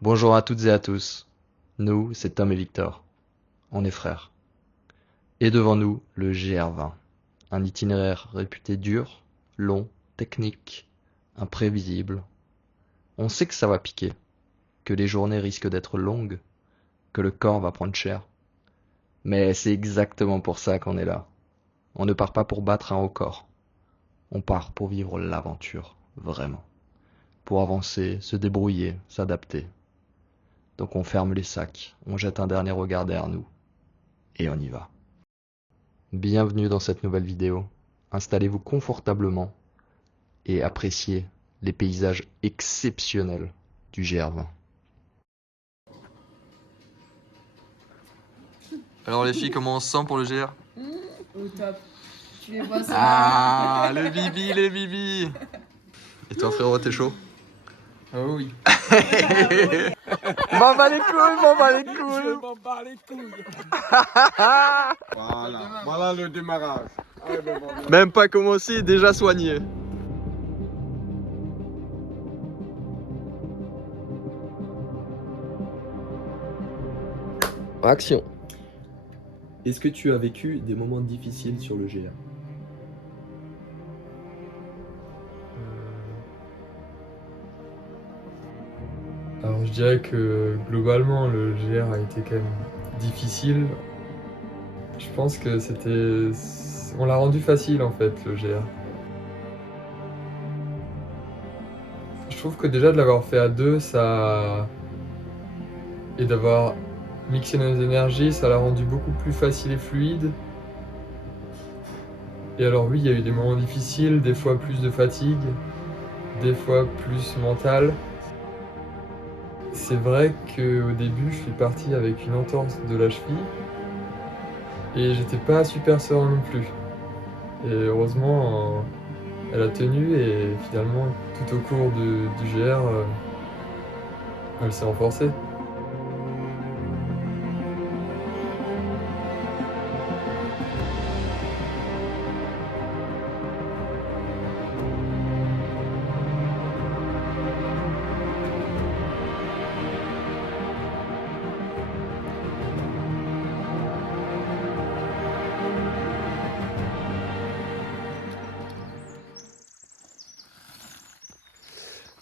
Bonjour à toutes et à tous. Nous, c'est Tom et Victor. On est frères. Et devant nous, le GR20. Un itinéraire réputé dur, long, technique, imprévisible. On sait que ça va piquer, que les journées risquent d'être longues, que le corps va prendre cher. Mais c'est exactement pour ça qu'on est là. On ne part pas pour battre un record. On part pour vivre l'aventure, vraiment. Pour avancer, se débrouiller, s'adapter. Donc on ferme les sacs, on jette un dernier regard derrière nous, et on y va. Bienvenue dans cette nouvelle vidéo. Installez-vous confortablement et appréciez les paysages exceptionnels du GR20. Alors les filles, comment on se sent pour le GR? Au top. Tu les vois ça? Ah, le bibi, les bibi. Et toi frérot, t'es chaud? Ah oui. M'en bats les couilles, m'en bats les Je couilles. m'en bats les couilles. Voilà le démarrage. Allez, bon. Même pas commencé, déjà soigné. Action. Est-ce que tu as vécu des moments difficiles sur le GR? Alors je dirais que globalement le GR a été quand même difficile. Je pense que on l'a rendu facile en fait le GR. Je trouve que déjà de l'avoir fait à deux, et d'avoir mixé nos énergies, ça l'a rendu beaucoup plus facile et fluide. Et alors oui, il y a eu des moments difficiles, des fois plus de fatigue, des fois plus mental. C'est vrai qu'au début, je suis parti avec une entorse de la cheville et j'étais pas super serein non plus. Et heureusement, elle a tenu et finalement, tout au cours du GR, elle s'est renforcée.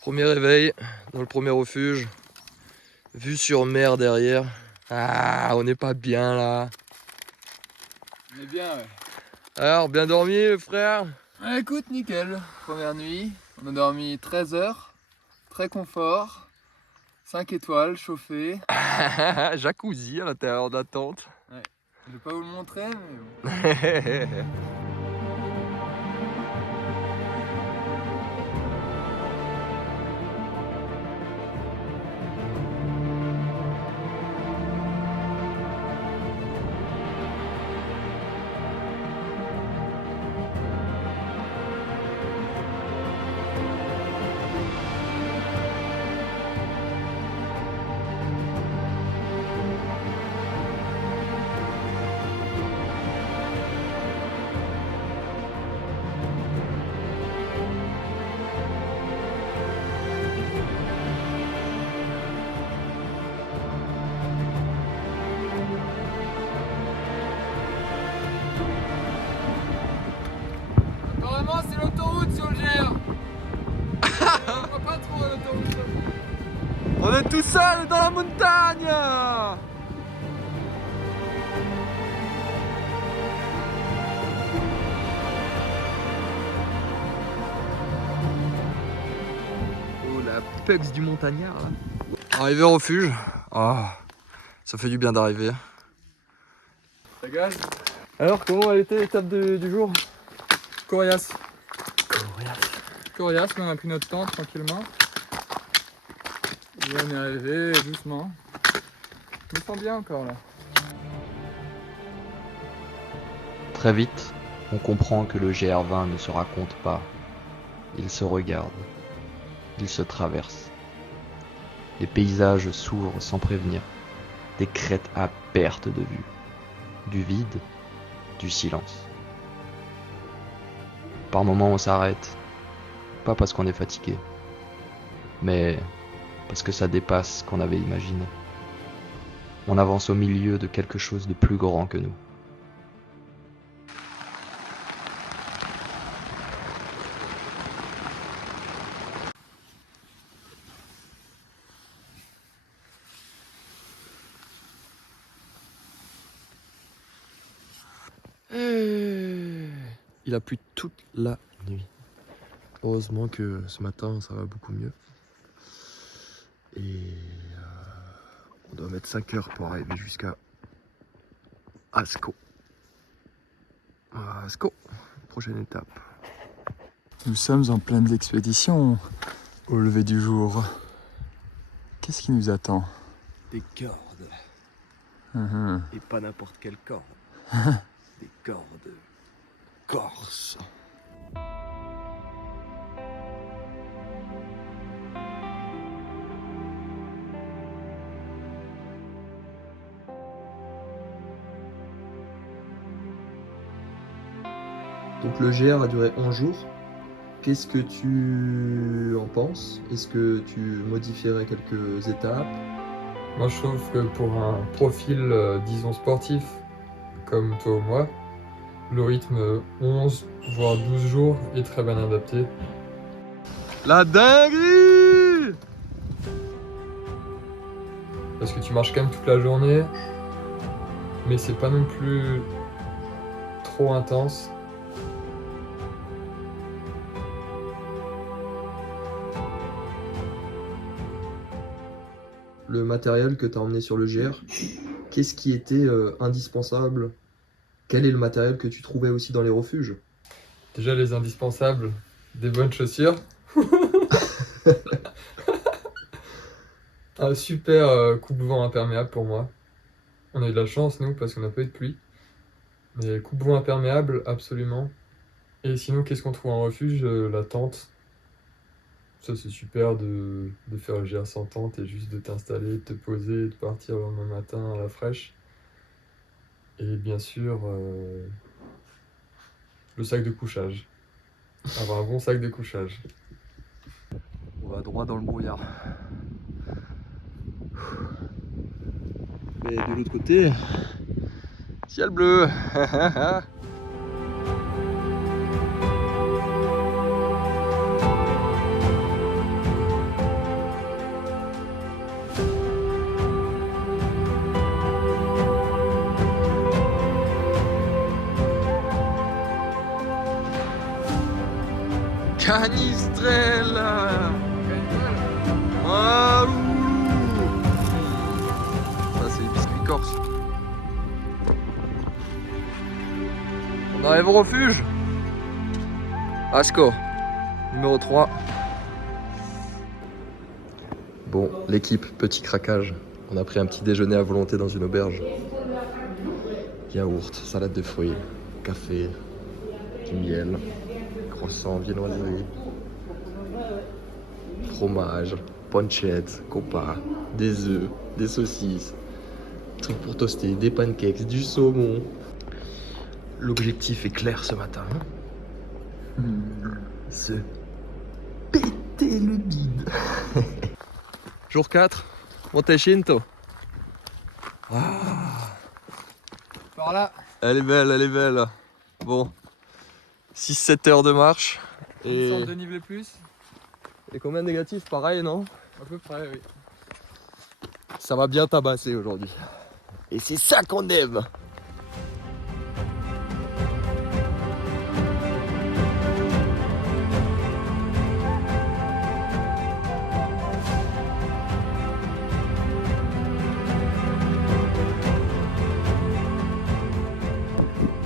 Premier réveil dans le premier refuge. Vue sur mer derrière. Ah, on n'est pas bien là. On est bien, ouais. Alors, bien dormi, frère? Ah, écoute, nickel. Première nuit. On a dormi 13 heures. Très confort. 5 étoiles, chauffé. Jacuzzi à l'intérieur de la tente. Je vais pas vous le montrer, mais bon. Apparemment, c'est l'autoroute sur le GR. On voit pas trop l'autoroute. On est tout seul dans la montagne. Oh la pugs du montagnard là. Arrivé au refuge. Ah, ça fait du bien d'arriver. Ça gaz. Alors comment a été l'étape du jour? Coriace. Coriace, mais on a pris notre temps tranquillement. Et on est arrivé doucement. Je me sens bien encore là. Très vite, on comprend que le GR20 ne se raconte pas. Il se regarde. Il se traverse. Les paysages s'ouvrent sans prévenir. Des crêtes à perte de vue. Du vide, du silence. Par moments on s'arrête. Pas parce qu'on est fatigué, mais parce que ça dépasse ce qu'on avait imaginé. On avance au milieu de quelque chose de plus grand que nous. Il a plu toute la nuit. Heureusement que ce matin ça va beaucoup mieux. Et on doit mettre 5 heures pour arriver jusqu'à Ascot. Ascot, prochaine étape. Nous sommes en pleine expédition au lever du jour. Qu'est-ce qui nous attend? Des cordes. Et pas n'importe quelle corde. Des cordes corse. Donc le GR a duré 11 jours. Qu'est-ce que tu en penses? Est-ce que tu modifierais quelques étapes? Moi, je trouve que pour un profil, disons, sportif, comme toi ou moi, le rythme 11, voire 12 jours est très bien adapté. La dinguerie! Parce que tu marches quand même toute la journée, mais c'est pas non plus trop intense. Le matériel que tu as emmené sur le GR, qu'est-ce qui était indispensable? Quel est le matériel que tu trouvais aussi dans les refuges? Déjà les indispensables, des bonnes chaussures. Un super coupe-vent imperméable pour moi. On a eu de la chance nous parce qu'on n'a pas eu de pluie. Mais coupe-vent imperméable, absolument. Et sinon, qu'est-ce qu'on trouve en refuge? La tente. Ça c'est super de faire le GR sans tente et juste de t'installer, de te poser et de partir le lendemain matin à la fraîche. Et bien sûr, le sac de couchage. Avoir un bon sac de couchage. On va droit dans le brouillard. Mais de l'autre côté, ciel bleu. Canistrelle. Ah, ouh. Ça c'est les biscuits corses. On arrive au refuge. Ascot, numéro 3. Bon, l'équipe, petit craquage. On a pris un petit déjeuner à volonté dans une auberge. Yaourt, salade de fruits, café, du miel, croissant, viennoiserie, fromage, pancette, copa, des œufs, des saucisses, trucs pour toaster, des pancakes, du saumon. L'objectif est clair ce matin. Se péter le bide. Jour 4, Montecento. Par là. Elle est belle, elle est belle. Bon, 6-7 heures de marche. Et, Sans déniveler plus. et combien de négatifs? Pareil, non? À peu près, oui. Ça va bien tabasser aujourd'hui. Et c'est ça qu'on aime.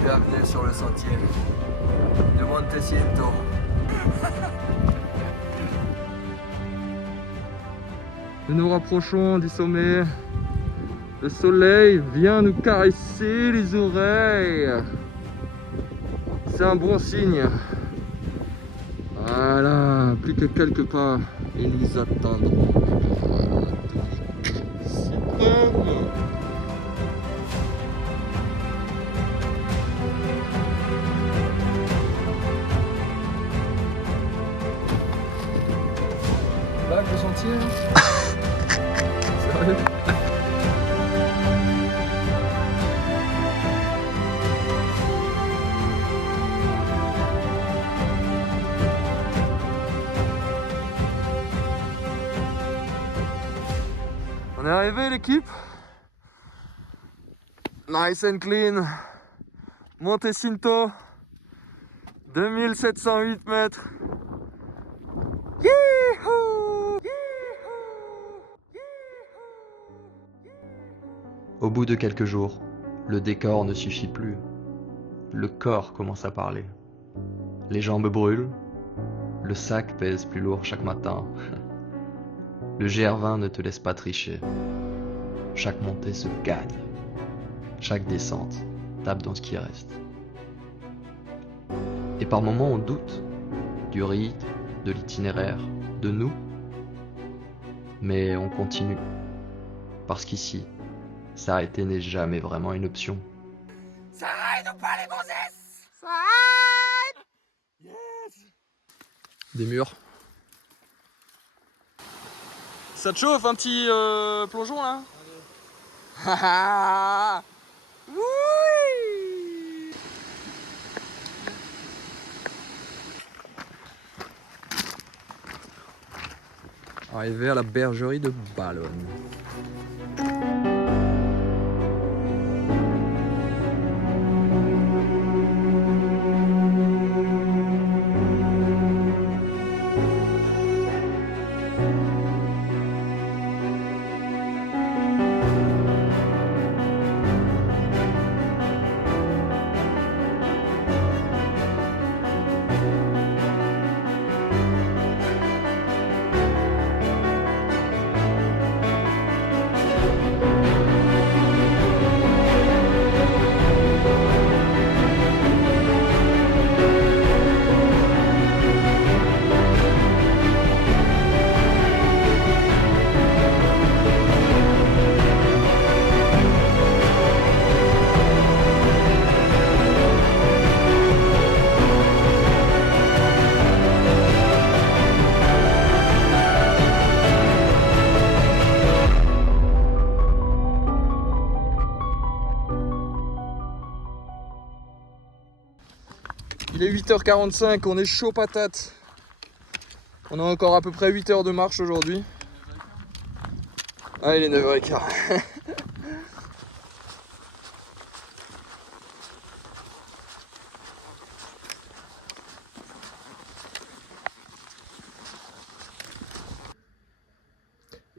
Bienvenue sur le sentier de Montecento. Nous nous rapprochons du sommet. Le soleil vient nous caresser les oreilles. C'est un bon signe. Voilà, plus que quelques pas et nous atteindrons. Suprême. Là, le sentier partir. Sérieux? On est arrivé l'équipe. Nice and clean. Monte Cinto. 2708 mètres. Yeehoo! Au bout de quelques jours, le décor ne suffit plus. Le corps commence à parler. Les jambes brûlent. Le sac pèse plus lourd chaque matin. Le GR20 ne te laisse pas tricher. Chaque montée se gagne. Chaque descente tape dans ce qui reste. Et par moments on doute du rythme, de l'itinéraire, de nous. Mais on continue. Parce qu'ici, s'arrêter n'est jamais vraiment une option. Ça ride ou pas les gonzesses? Des murs. Ça te chauffe un petit plongeon là? Haha. Oui. Arrivé à la bergerie de Ballonne. Il est 8h45, on est chaud patate. On a encore à peu près 8 heures de marche aujourd'hui. Ah, il est 9h15.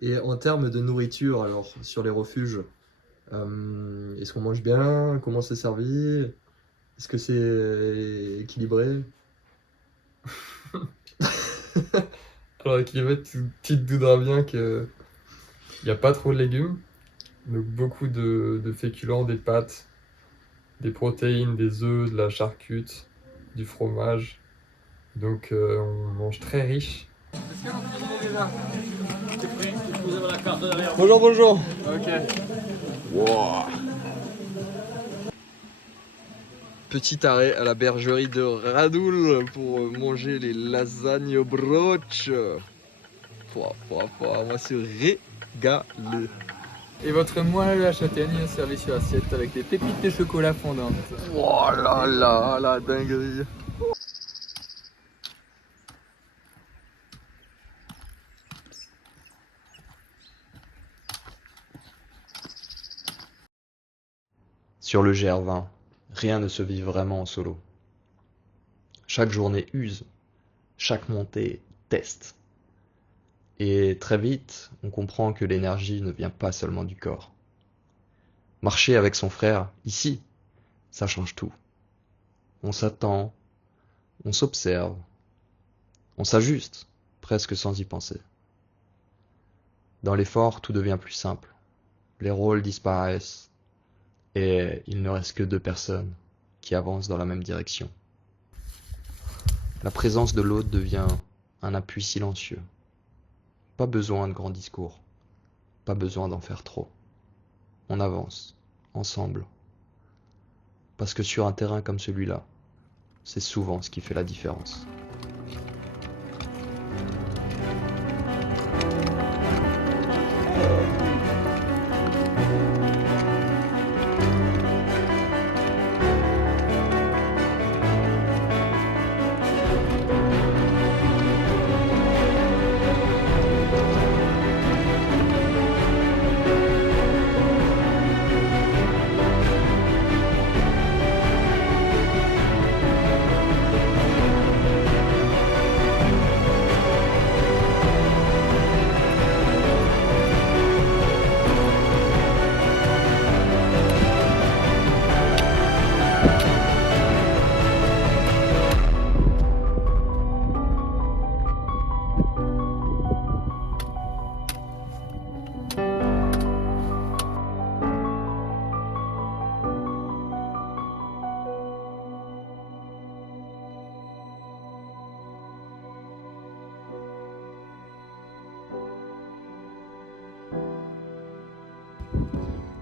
Et en termes de nourriture, alors, sur les refuges, est-ce qu'on mange bien? Comment c'est servi? Est-ce que c'est équilibré? Alors équilibré, tu te douteras bien qu'il n'y a pas trop de légumes. Donc beaucoup de féculents, des pâtes, des protéines, des œufs, de la charcute, du fromage. Donc on mange très riche. Bonjour, bonjour. Ok. Petit arrêt à la bergerie de Radoul pour manger les lasagnes au broch. On va se régaler. Et votre moelle à la châtaigne servie sur assiette avec des pépites de chocolat fondant. Oh là là, la dinguerie. Sur le GR20, rien ne se vit vraiment en solo. Chaque journée use, chaque montée teste. Et très vite, on comprend que l'énergie ne vient pas seulement du corps. Marcher avec son frère, ici, ça change tout. On s'attend, on s'observe, on s'ajuste, presque sans y penser. Dans l'effort, tout devient plus simple. Les rôles disparaissent. Et il ne reste que deux personnes qui avancent dans la même direction. La présence de l'autre devient un appui silencieux. Pas besoin de grands discours, pas besoin d'en faire trop. On avance, ensemble. Parce que sur un terrain comme celui-là, c'est souvent ce qui fait la différence.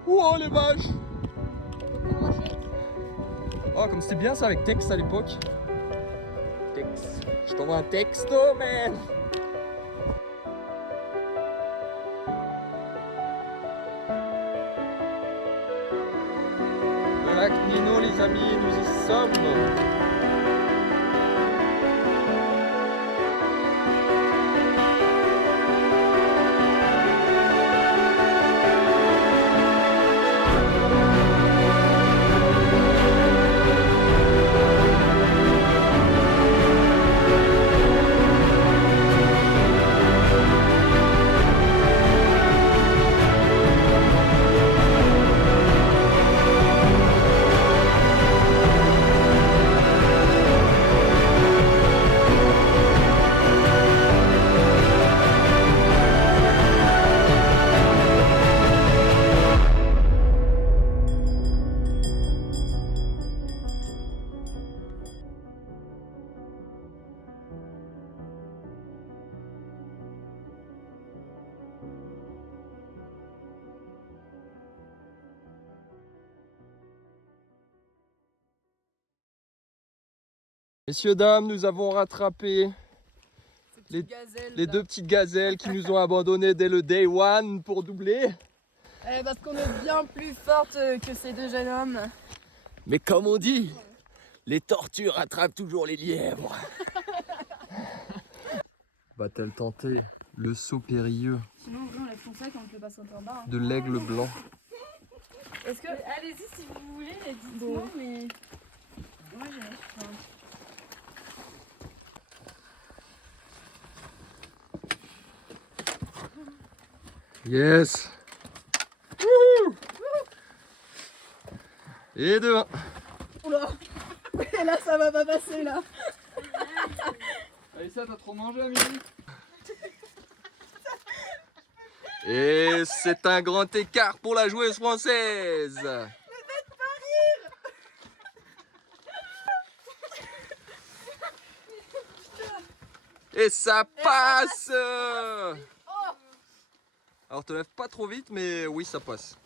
Oh les vaches! Oh, comme c'était bien ça avec texte à l'époque. Texte. Je t'envoie un texto, man! Le lac Nino, les amis, nous y sommes! Messieurs, dames, nous avons rattrapé les deux petites gazelles qui nous ont abandonnés dès le day one pour doubler. Parce qu'on est bien plus forte que ces deux jeunes hommes. Mais comme on dit, les tortues rattrapent toujours les lièvres. Va-t-elle tenter le saut périlleux Sinon, on laisse ton sac, on te le passe par bas. de l'aigle blanc? Est-ce que... Allez-y si vous voulez, dites-moi, mais... Moi j'ai faim. Yes! Wouhou! Et deux. Oula. Et là ça va pas passer là. Allez, ça, t'as trop mangé, Amélie? Et c'est un grand écart pour la joueuse française. Ne faites pas rire. Et ça passe. Alors te lève pas trop vite, mais oui, ça passe.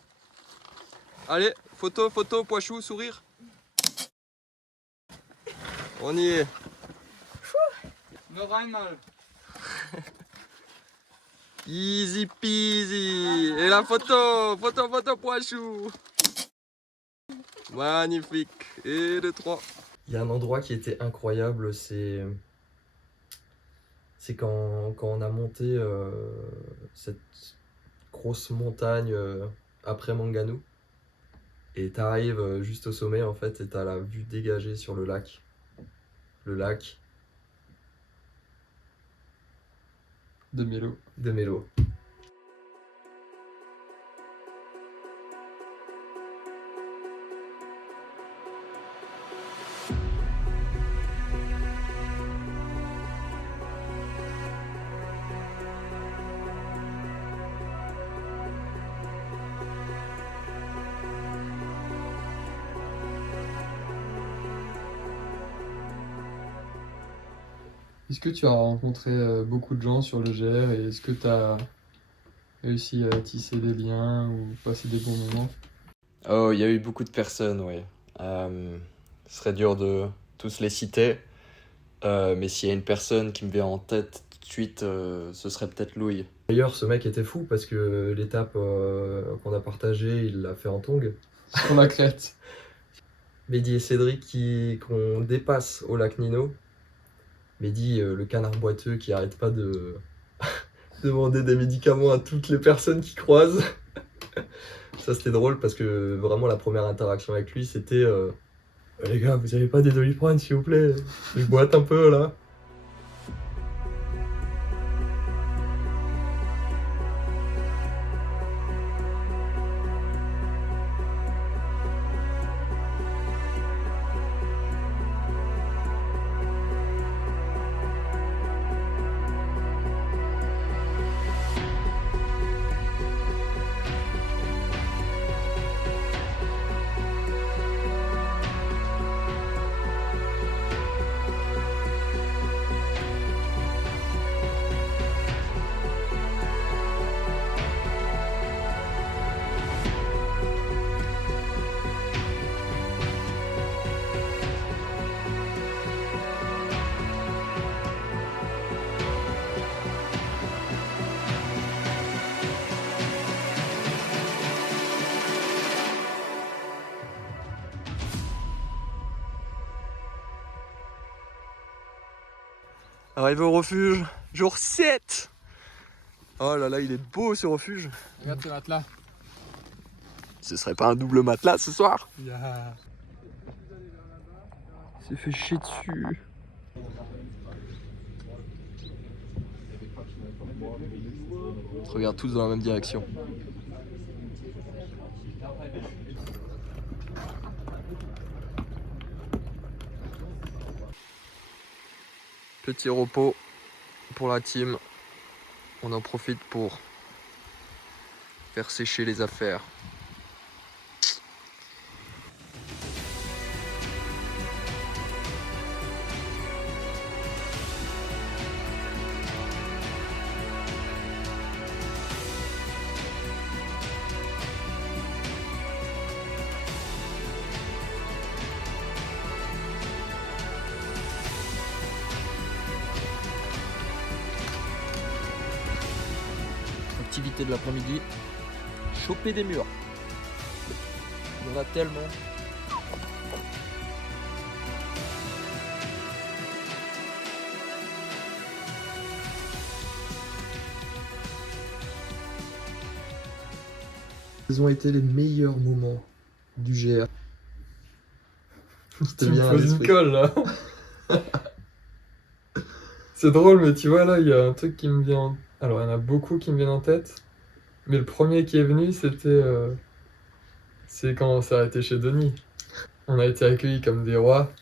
Allez, photo, pois-chou, sourire. On y est. No mal. Easy peasy. Et la photo, pois-chou. Magnifique. Et de 3. Il y a un endroit qui était incroyable, c'est quand on a monté cette grosse montagne après Manganou. Et t'arrives juste au sommet en fait et t'as la vue dégagée sur le lac. Le lac De Mélo. de Mélo. Est-ce que tu as rencontré beaucoup de gens sur le GR et est-ce que tu as réussi à tisser des liens ou passer des bons moments? Oh, il y a eu beaucoup de personnes, oui. Ce serait dur de tous les citer, mais s'il y a une personne qui me vient en tête tout de suite, ce serait peut-être Louis. D'ailleurs, ce mec était fou parce que l'étape qu'on a partagée, il l'a fait en tongue. Sur la crête. Mehdi et Cédric qu'on dépasse au lac Nino. Mehdi, le canard boiteux qui arrête pas de demander des médicaments à toutes les personnes qui croisent. Ça c'était drôle parce que vraiment la première interaction avec lui c'était les gars, vous avez pas des Doliprane s'il vous plaît? Je boite un peu là. Arrivé au refuge, jour 7. Oh là là, il est beau ce refuge. Regarde ce matelas. Ce serait pas un double matelas ce soir? Yeah. Il s'est fait chier dessus. On se regarde tous dans la même direction. Petit repos pour la team. On en profite pour faire sécher les affaires. Activité de l'après-midi, choper des murs. Il y en a tellement. Quels ont été les meilleurs moments du GR? Tu me poses une colle là. C'est drôle, mais tu vois là, il y a un truc qui me vient. Alors, il y en a beaucoup qui me viennent en tête. Mais le premier qui est venu, c'est quand on s'est arrêté chez Denis. On a été accueillis comme des rois.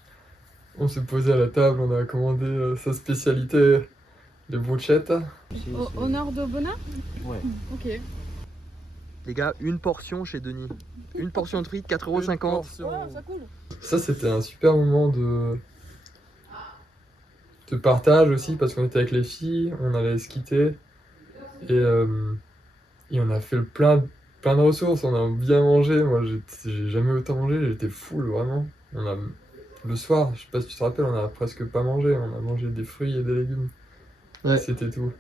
On s'est posé à la table, on a commandé sa spécialité, les bruschettas. Au nord d'Obona? Ouais. Ok. Les gars, une portion chez Denis. Une portion de frites, 4,50 €. Ouais, ça coule. Ça, c'était un super moment de partage aussi, parce qu'on était avec les filles, on allait se quitter. Et on a fait plein de ressources, on a bien mangé. Moi, j'ai jamais autant mangé, j'étais full, vraiment. Le soir, je sais pas si tu te rappelles, on a presque pas mangé, on a mangé des fruits et des légumes. Ouais. C'était tout.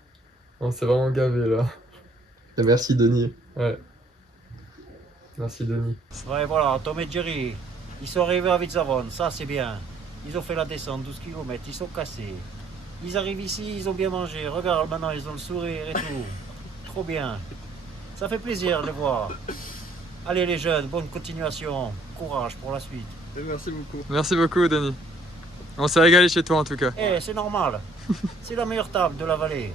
On s'est vraiment gavé là. Et merci Denis. Ouais. Merci Denis. Ouais, voilà, Tom et Jerry, ils sont arrivés à Witzavon, ça c'est bien. Ils ont fait la descente, 12 km, ils sont cassés. Ils arrivent ici, ils ont bien mangé. Regarde, maintenant ils ont le sourire et tout. Trop bien. Ça fait plaisir de les voir. Allez les jeunes, bonne continuation. Courage pour la suite. Et merci beaucoup. Merci beaucoup Denis. On s'est régalé chez toi en tout cas. Eh, c'est normal. C'est la meilleure table de la vallée.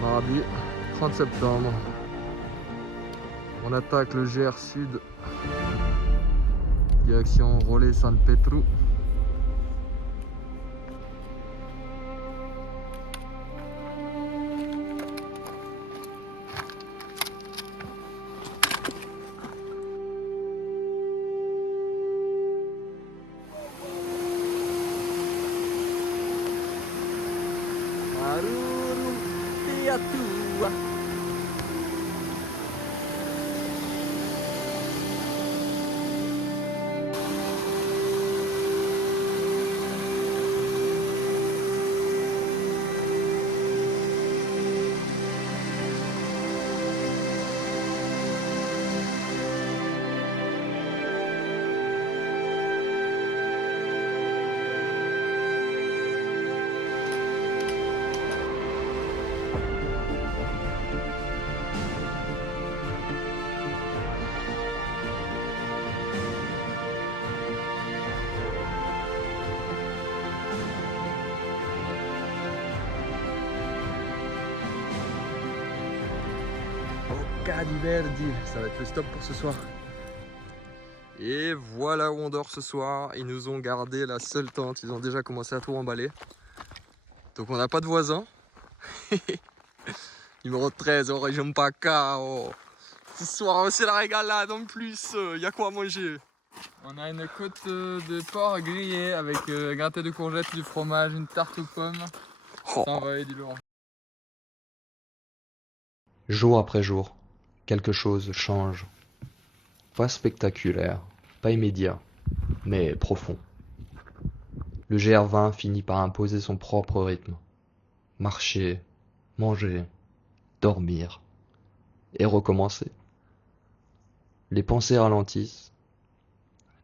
Mardi 30 septembre. On attaque le GR Sud. Direction Relais San Petru. Arurum Tiatua. Caliverdi, ça va être le stop pour ce soir. Et voilà où on dort ce soir. Ils nous ont gardé la seule tente. Ils ont déjà commencé à tout emballer. Donc on n'a pas de voisins. Numéro 13, région Pacao. Ce soir, c'est la régalade en plus. Y a quoi à manger? On a une côte de porc grillée avec gratté de courgettes, du fromage, une tarte aux pommes. Oh. Ça envoie du lourd. Jour après jour, quelque chose change. Pas spectaculaire, pas immédiat, mais profond. Le GR20 finit par imposer son propre rythme. Marcher, manger, dormir et recommencer. Les pensées ralentissent,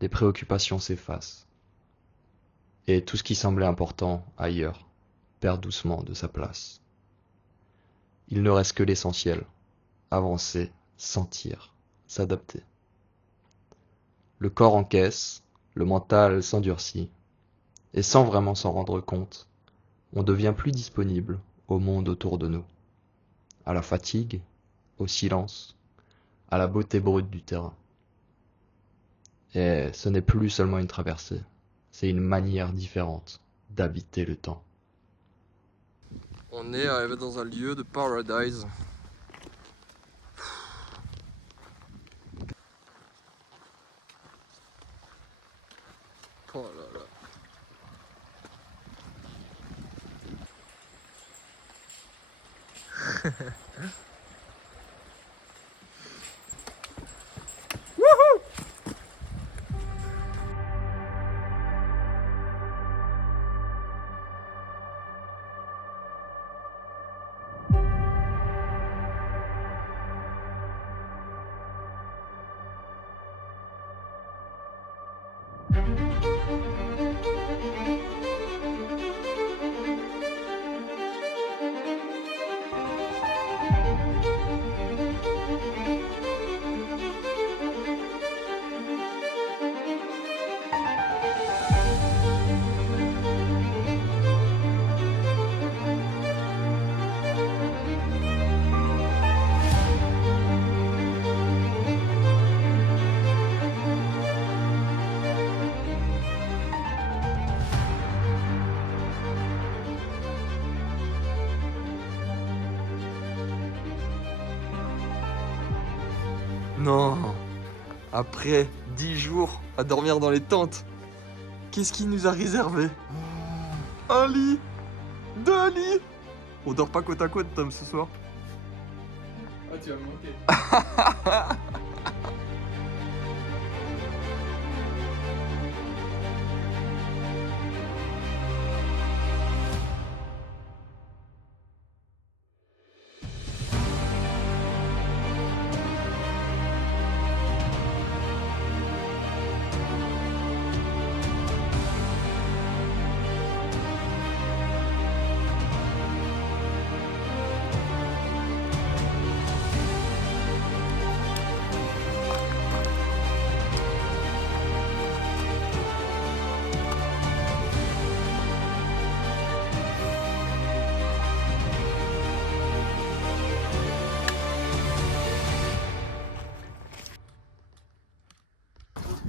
les préoccupations s'effacent. Et tout ce qui semblait important ailleurs perd doucement de sa place. Il ne reste que l'essentiel, avancer, sentir, s'adapter. Le corps encaisse, le mental s'endurcit, et sans vraiment s'en rendre compte, on devient plus disponible au monde autour de nous, à la fatigue, au silence, à la beauté brute du terrain. Et ce n'est plus seulement une traversée, c'est une manière différente d'habiter le temps. On est arrivé dans un lieu de paradise. Oh là là. Non, après 10 jours à dormir dans les tentes, qu'est-ce qui nous a réservé? Un lit, 2 lits. On dort pas côte à côte, Tom, ce soir. Ah, tu vas me manquer.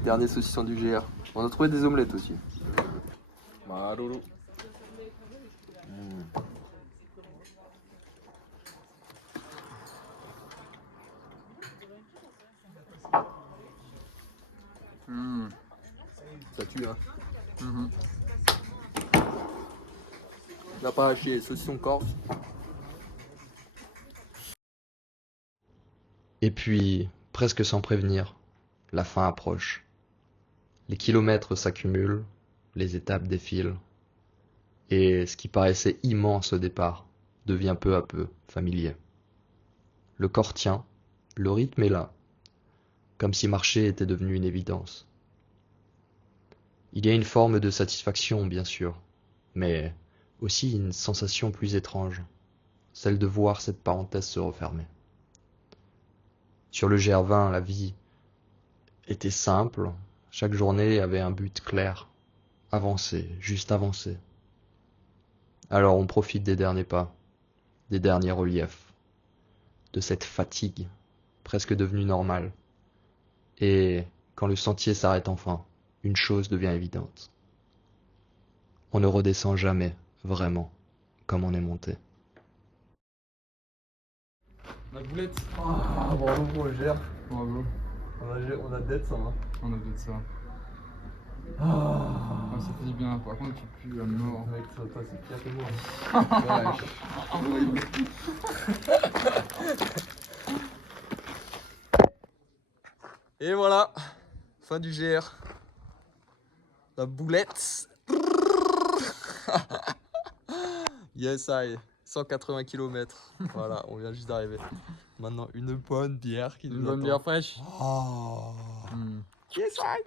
Dernier saucisson du GR. On a trouvé des omelettes aussi. Maruru. Ça tue, hein. On n'a pas à chier, saucisson corse. Et puis, presque sans prévenir, la fin approche. Les kilomètres s'accumulent, les étapes défilent, et ce qui paraissait immense au départ devient peu à peu familier. Le corps tient, le rythme est là, comme si marcher était devenu une évidence. Il y a une forme de satisfaction, bien sûr, mais aussi une sensation plus étrange, celle de voir cette parenthèse se refermer. Sur le GR20, la vie était simple, chaque journée avait un but clair, avancer, juste avancer. Alors on profite des derniers pas, des derniers reliefs, de cette fatigue presque devenue normale. Et quand le sentier s'arrête enfin, une chose devient évidente. On ne redescend jamais, vraiment, comme on est monté. La boulette. Ah, bravo pour le GR. Bravo. On a dead ça. Hein. On a fait ça. Ah. Ça fait du bien. Par contre, tu pues à mort. Mec, ça, toi, c'est pire que moi. Et voilà, fin du GR. La boulette. Yes, I. 180 km. Voilà, on vient juste d'arriver. Maintenant, une bonne bière qui nous Une bonne attend. bière fraîche. Oh. Mm. Yes, I.